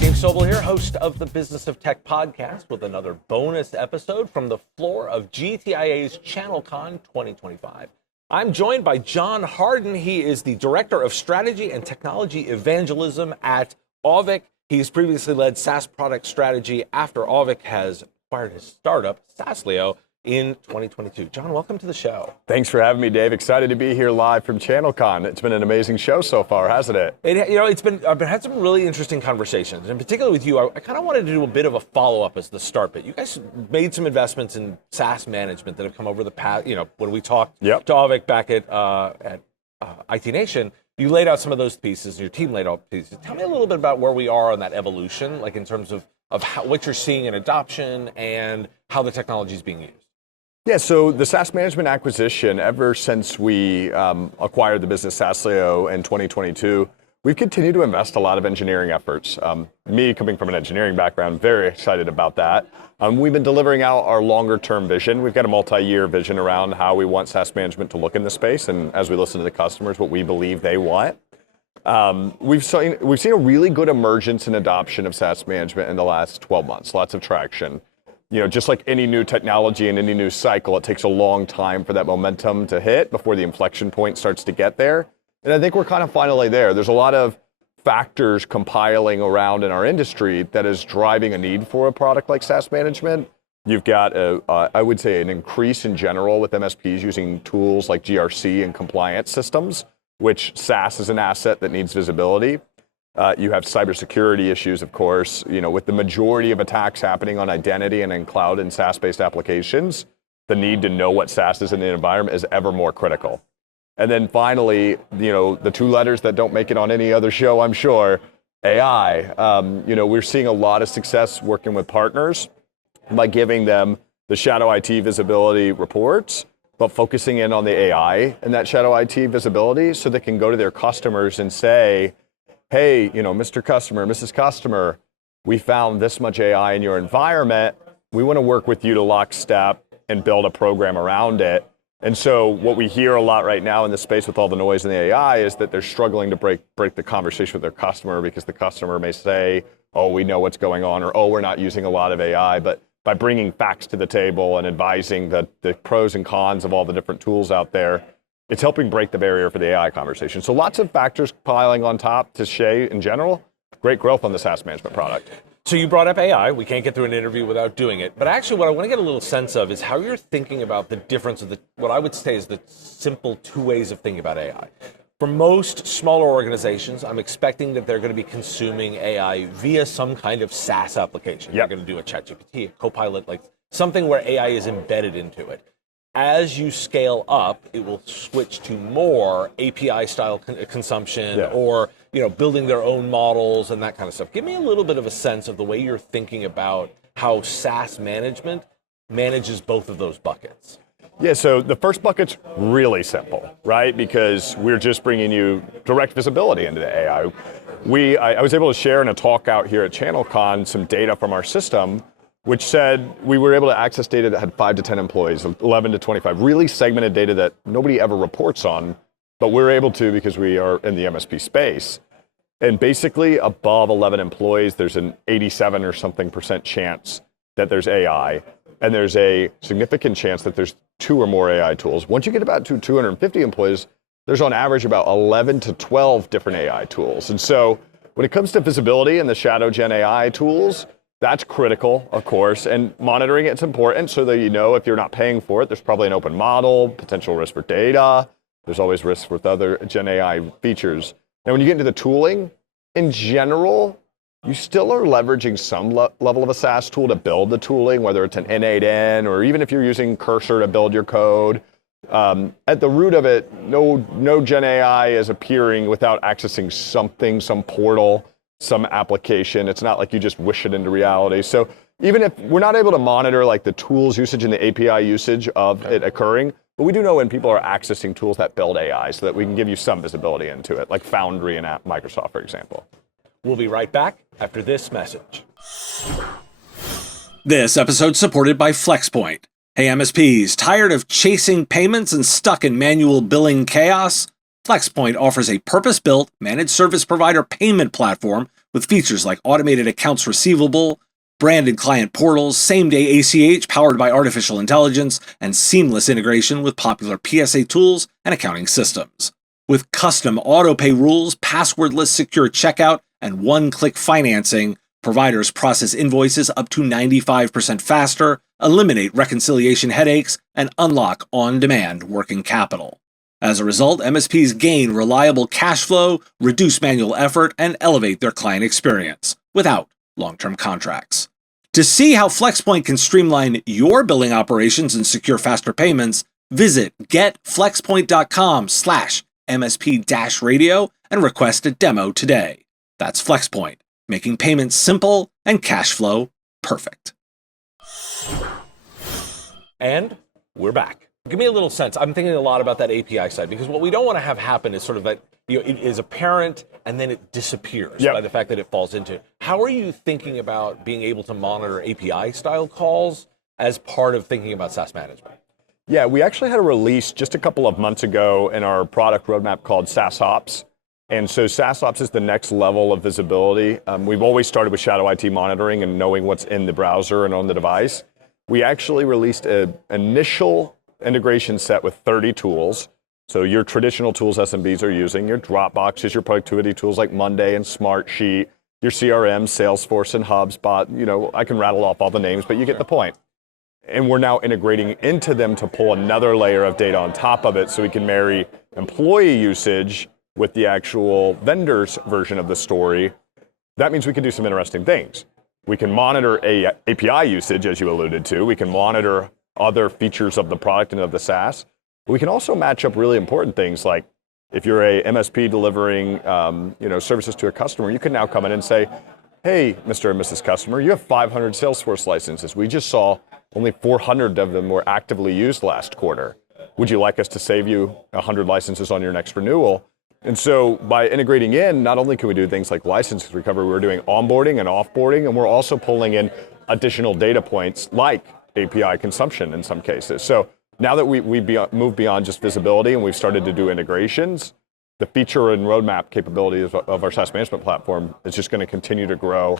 Dave Sobel here, host of the Business of Tech podcast with another bonus episode from the floor of GTIA's ChannelCon 2025. I'm joined by John Harden. He is the Director of Strategy and Technology Evangelism at Auvik. He's previously led SaaS product strategy after Auvik has acquired his startup, SaaSlio, in 2022. John, welcome to the show. Thanks for having me, Dave. Excited to be here live from ChannelCon. It's been an amazing show so far, hasn't it? I've had some really interesting conversations, and particularly with you, I kind of wanted to do a bit of a follow-up as the start bit. You guys made some investments in SaaS management that have come over the past, when we talked to Auvik back at IT Nation, you laid out some of those pieces, and your team laid out pieces. Tell me a little bit about where we are on that evolution, like in terms of what you're seeing in adoption and how the technology is being used. Yeah, so the SaaS management acquisition, ever since we acquired the business SaaSlio in 2022, we've continued to invest a lot of engineering efforts. Me, coming from an engineering background, very excited about that. We've been delivering out our longer term vision. We've got a multi-year vision around how we want SaaS management to look in the space, and as we listen to the customers, what we believe they want. We've seen a really good emergence and adoption of SaaS management in the last 12 months, lots of traction. Just like any new technology and any new cycle, it takes a long time for that momentum to hit before the inflection point starts to get there. And I think we're kind of finally there. There's a lot of factors compiling around in our industry that is driving a need for a product like SaaS management. You've got, I would say, an increase in general with MSPs using tools like GRC and compliance systems, which SaaS is an asset that needs visibility. You have cybersecurity issues, of course, with the majority of attacks happening on identity and in cloud and SaaS-based applications, the need to know what SaaS is in the environment is ever more critical. And then finally, the two letters that don't make it on any other show, I'm sure, AI. We're seeing a lot of success working with partners by giving them the shadow IT visibility reports, but focusing in on the AI and that shadow IT visibility so they can go to their customers and say, hey, Mr. Customer, Mrs. Customer, we found this much AI in your environment. We want to work with you to lockstep and build a program around it. And so what we hear a lot right now in the space with all the noise in the AI is that they're struggling to break the conversation with their customer because the customer may say, oh, we know what's going on, or oh, we're not using a lot of AI. But by bringing facts to the table and advising the pros and cons of all the different tools out there, it's helping break the barrier for the AI conversation. So lots of factors piling on top to say, in general, great growth on the SaaS management product. So you brought up AI. We can't get through an interview without doing it. But actually, what I want to get a little sense of is how you're thinking about the difference of what I would say is the simple two ways of thinking about AI. For most smaller organizations, I'm expecting that they're going to be consuming AI via some kind of SaaS application. They're going to do a ChatGPT, a Copilot, like something where AI is embedded into it. As you scale up, it will switch to more API-style consumption or building their own models and that kind of stuff. Give me a little bit of a sense of the way you're thinking about how SaaS management manages both of those buckets. Yeah, so the first bucket's really simple, right? Because we're just bringing you direct visibility into the AI. I was able to share in a talk out here at ChannelCon some data from our system, which said we were able to access data that had 5 to 10 employees, 11 to 25, really segmented data that nobody ever reports on, but we're able to because we are in the MSP space. And basically above 11 employees, there's an 87 or something % chance that there's AI, and there's a significant chance that there's 2 or more AI tools. Once you get about 250 employees, there's on average about 11 to 12 different AI tools. And so when it comes to visibility and the shadow gen AI tools, that's critical, of course, and monitoring it's important so that if you're not paying for it, there's probably an open model, potential risk for data. There's always risk with other Gen AI features. Now, when you get into the tooling, in general, you still are leveraging some level of a SaaS tool to build the tooling, whether it's an N8N or even if you're using Cursor to build your code. At the root of it, no Gen AI is appearing without accessing something, some portal, some application. It's not like you just wish it into reality. So even if we're not able to monitor like the tools usage and the API usage of it occurring, but we do know when people are accessing tools that build AI so that we can give you some visibility into it, like Foundry and Microsoft, for example. We'll be right back after this message. This episode's supported by FlexPoint. Hey MSPs, tired of chasing payments and stuck in manual billing chaos? FlexPoint offers a purpose-built managed service provider payment platform with features like automated accounts receivable, branded client portals, same-day ACH powered by artificial intelligence, and seamless integration with popular PSA tools and accounting systems. With custom auto-pay rules, passwordless secure checkout, and one-click financing, providers process invoices up to 95% faster, eliminate reconciliation headaches, and unlock on-demand working capital. As a result, MSPs gain reliable cash flow, reduce manual effort, and elevate their client experience without long-term contracts. To see how FlexPoint can streamline your billing operations and secure faster payments, visit getflexpoint.com/MSP-radio and request a demo today. That's FlexPoint, making payments simple and cash flow perfect. And we're back. Give me a little sense. I'm thinking a lot about that API side, because what we don't want to have happen is sort of that, it is apparent and then it disappears by the fact that it falls into. How are you thinking about being able to monitor API style calls as part of thinking about SaaS management? Yeah, we actually had a release just a couple of months ago in our product roadmap called SaaSops. And so SaaSops is the next level of visibility. We've always started with shadow IT monitoring and knowing what's in the browser and on the device. We actually released an initial integration set with 30 tools. So your traditional tools SMBs are using, your Dropboxes, your productivity tools like Monday and Smartsheet, your CRM, Salesforce and HubSpot. I can rattle off all the names, but you get the point. And we're now integrating into them to pull another layer of data on top of it so we can marry employee usage with the actual vendor's version of the story. That means we can do some interesting things. We can monitor API usage, as you alluded to. We can monitor other features of the product and of the SaaS. We can also match up really important things like if you're a MSP delivering services to a customer, you can now come in and say, hey, Mr. and Mrs. Customer, you have 500 Salesforce licenses. We just saw only 400 of them were actively used last quarter. Would you like us to save you 100 licenses on your next renewal? And so by integrating in, not only can we do things like license recovery, we're doing onboarding and offboarding, and we're also pulling in additional data points like API consumption in some cases. So now that we moved beyond just visibility and we've started to do integrations, the feature and roadmap capabilities of our SaaS management platform is just going to continue to grow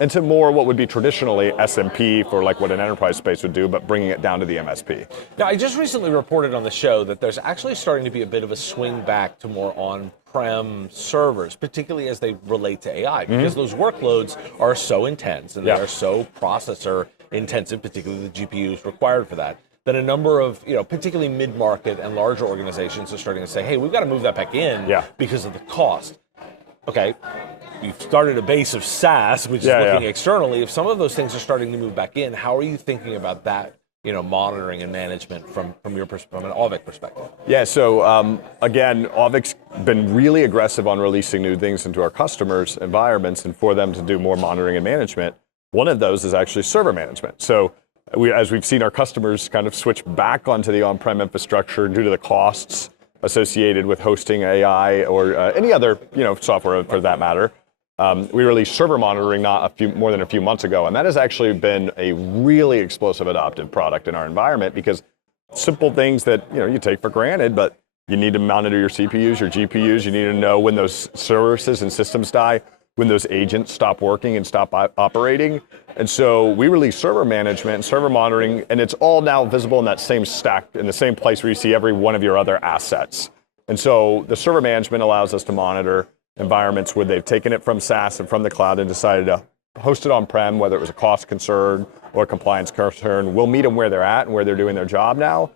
into more what would be traditionally SMP for like what an enterprise space would do, but bringing it down to the MSP. Now, I just recently reported on the show that there's actually starting to be a bit of a swing back to more on-prem servers, particularly as they relate to AI, because those workloads are so intense and they are so processor intensive, particularly the GPUs required for that a number of, particularly mid-market and larger organizations are starting to say, hey, we've got to move that back in because of the cost. Okay, you've started a base of SaaS, which is looking externally. If some of those things are starting to move back in, how are you thinking about that, monitoring and management from an Auvik perspective? Yeah, so again, Auvik's been really aggressive on releasing new things into our customers' environments and for them to do more monitoring and management. One of those is actually server management. So as we've seen our customers kind of switch back onto the on-prem infrastructure due to the costs associated with hosting AI or any other software for that matter, we released server monitoring more than a few months ago, and that has actually been a really explosive adopted product in our environment because simple things that you take for granted, but you need to monitor your CPUs, your GPUs, you need to know when those services and systems die, when those agents stop working and stop operating. And so we release server management and server monitoring, and it's all now visible in that same stack, in the same place where you see every one of your other assets. And so the server management allows us to monitor environments where they've taken it from SaaS and from the cloud and decided to host it on-prem, whether it was a cost concern or a compliance concern. We'll meet them where they're at and where they're doing their job now,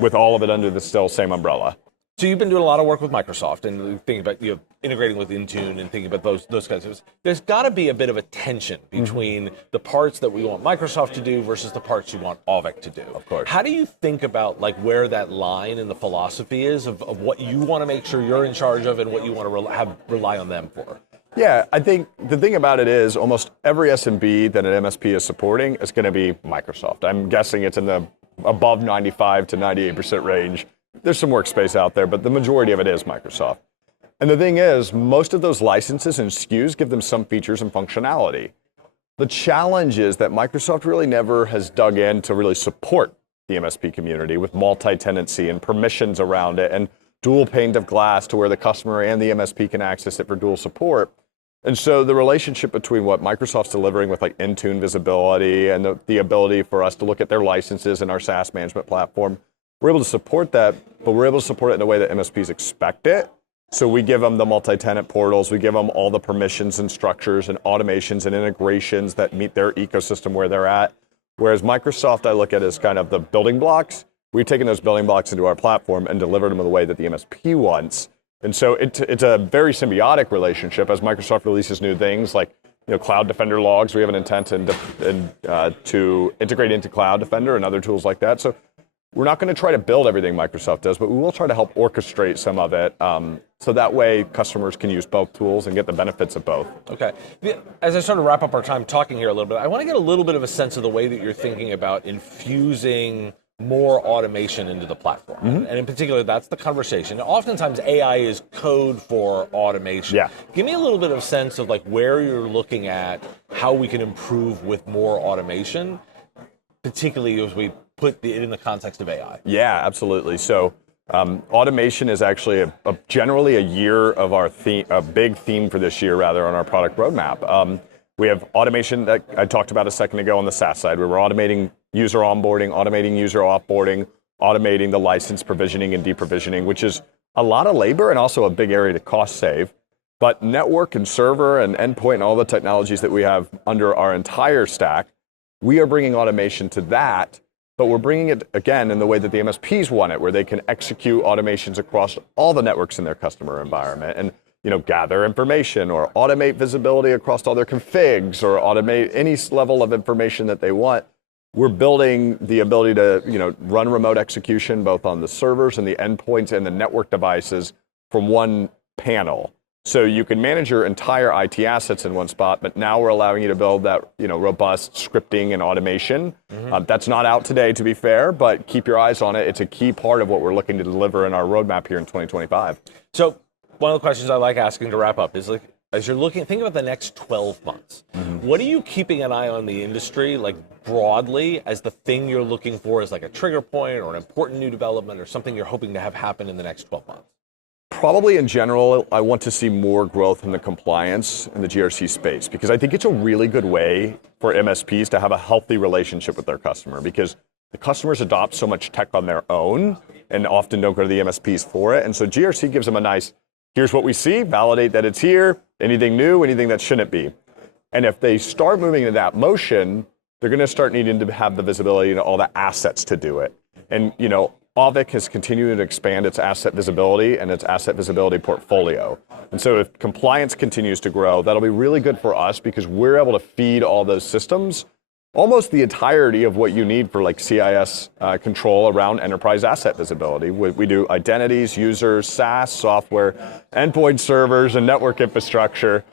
with all of it under the still same umbrella. So you've been doing a lot of work with Microsoft and thinking about integrating with Intune and thinking about those kinds of things. There's got to be a bit of a tension between the parts that we want Microsoft to do versus the parts you want Auvik to do. Of course. How do you think about where that line in the philosophy is of what you want to make sure you're in charge of and what you want to rely on them for? Yeah, I think the thing about it is almost every SMB that an MSP is supporting is going to be Microsoft. I'm guessing it's in the above 95 to 98% range. There's some workspace out there, but the majority of it is Microsoft. And the thing is, most of those licenses and SKUs give them some features and functionality. The challenge is that Microsoft really never has dug in to really support the MSP community with multi-tenancy and permissions around it and dual pane of glass to where the customer and the MSP can access it for dual support. And so the relationship between what Microsoft's delivering with like Intune visibility and the ability for us to look at their licenses in our SaaS management platform, we're able to support that, but we're able to support it in a way that MSPs expect it. So we give them the multi-tenant portals, we give them all the permissions and structures and automations and integrations that meet their ecosystem where they're at. Whereas Microsoft, I look at as kind of the building blocks. We've taken those building blocks into our platform and delivered them in the way that the MSP wants. And so it's a very symbiotic relationship as Microsoft releases new things like Cloud Defender logs. We have an intent to integrate into Cloud Defender and other tools like that. So we're not going to try to build everything Microsoft does, but we will try to help orchestrate some of it so that way customers can use both tools and get the benefits of both. Okay. As I sort of wrap up our time talking here a little bit, I want to get a little bit of a sense of the way that you're thinking about infusing more automation into the platform. And in particular, that's the conversation. Oftentimes AI is code for automation. Yeah. Give me a little bit of sense of like where you're looking at how we can improve with more automation, particularly as we put it in the context of AI. Yeah, absolutely. So automation is actually generally a year of our theme, a big theme for this year rather on our product roadmap. We have automation that I talked about a second ago on the SaaS side, where we're automating user onboarding, automating user offboarding, automating the license provisioning and deprovisioning, which is a lot of labor and also a big area to cost save. But network and server and endpoint and all the technologies that we have under our entire stack, we are bringing automation to that, but we're bringing it again in the way that the MSPs want it, where they can execute automations across all the networks in their customer environment and gather information or automate visibility across all their configs or automate any level of information that they want. We're building the ability to run remote execution both on the servers and the endpoints and the network devices from one panel. So you can manage your entire IT assets in one spot, but now we're allowing you to build that robust scripting and automation. That's not out today, to be fair, but keep your eyes on it. It's a key part of what we're looking to deliver in our roadmap here in 2025. So one of the questions I like asking to wrap up is like, as you're think about the next 12 months, what are you keeping an eye on the industry, like broadly, as the thing you're looking for as like a trigger point or an important new development or something you're hoping to have happen in the next 12 months? Probably in general, I want to see more growth in the compliance in the GRC space, because I think it's a really good way for MSPs to have a healthy relationship with their customer, because the customers adopt so much tech on their own and often don't go to the MSPs for it. And so GRC gives them a nice, here's what we see, validate that it's here, anything new, anything that shouldn't be. And if they start moving into that motion, they're going to start needing to have the visibility to all the assets to do it. And, Auvik has continued to expand its asset visibility and its asset visibility portfolio. And so if compliance continues to grow, that'll be really good for us because we're able to feed all those systems almost the entirety of what you need for like CIS control around enterprise asset visibility. We do identities, users, SaaS, software, endpoint servers, and network infrastructure.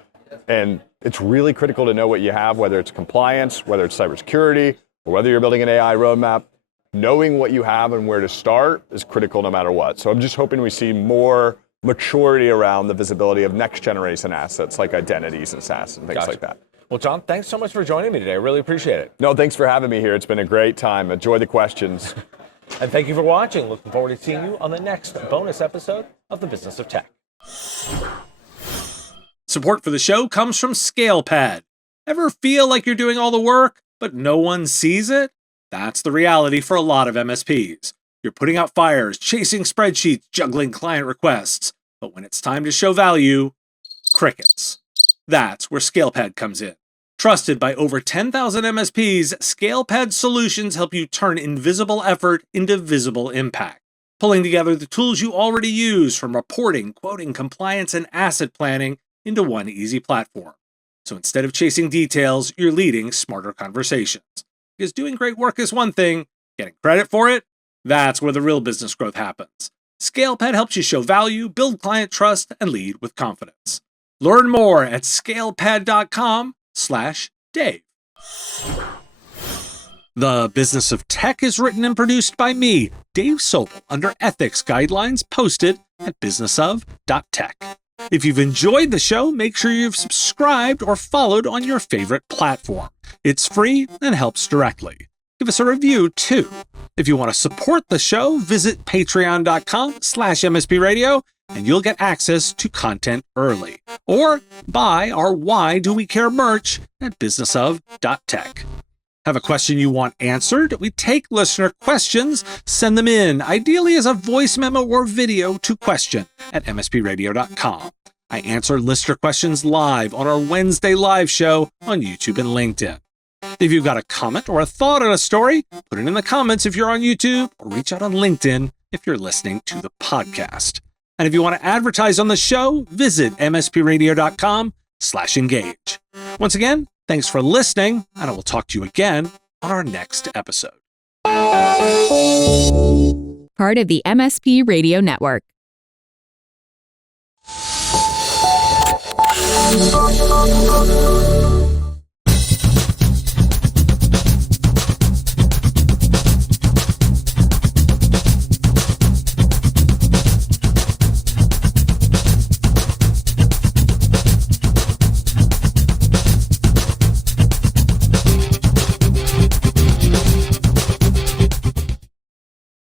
And it's really critical to know what you have, whether it's compliance, whether it's cybersecurity, or whether you're building an AI roadmap. Knowing what you have and where to start is critical no matter what. So I'm just hoping we see more maturity around the visibility of next generation assets like identities and SaaS and things like that. Well, John, thanks so much for joining me today. I really appreciate it. No, thanks for having me here. It's been a great time. Enjoy the questions. And thank you for watching. Looking forward to seeing you on the next bonus episode of The Business of Tech. Support for the show comes from ScalePad. Ever feel like you're doing all the work, but no one sees it? That's the reality for a lot of MSPs. You're putting out fires, chasing spreadsheets, juggling client requests. But when it's time to show value, crickets. That's where ScalePad comes in. Trusted by over 10,000 MSPs, ScalePad solutions help you turn invisible effort into visible impact. Pulling together the tools you already use, from reporting, quoting, compliance, and asset planning, into one easy platform. So instead of chasing details, you're leading smarter conversations. Because doing great work is one thing, getting credit for it, that's where the real business growth happens. ScalePad helps you show value, build client trust, and lead with confidence. Learn more at scalepad.com/Dave. The Business of Tech is written and produced by me, Dave Sobel, under ethics guidelines posted at businessof.tech. If you've enjoyed the show, make sure you've subscribed or followed on your favorite platform. It's free and helps directly. Give us a review too. If you want to support the show, visit patreon.com/MSP Radio and you'll get access to content early. Or buy our Why Do We Care merch at businessof.tech. Have a question you want answered? We take listener questions, send them in, ideally as a voice memo or video to question@mspradio.com. I answer listener questions live on our Wednesday live show on YouTube and LinkedIn. If you've got a comment or a thought on a story, put it in the comments if you're on YouTube, or reach out on LinkedIn if you're listening to the podcast. And if you want to advertise on the show, visit mspradio.com/engage. Once again, thanks for listening, and I will talk to you again on our next episode. Part of the MSP Radio Network.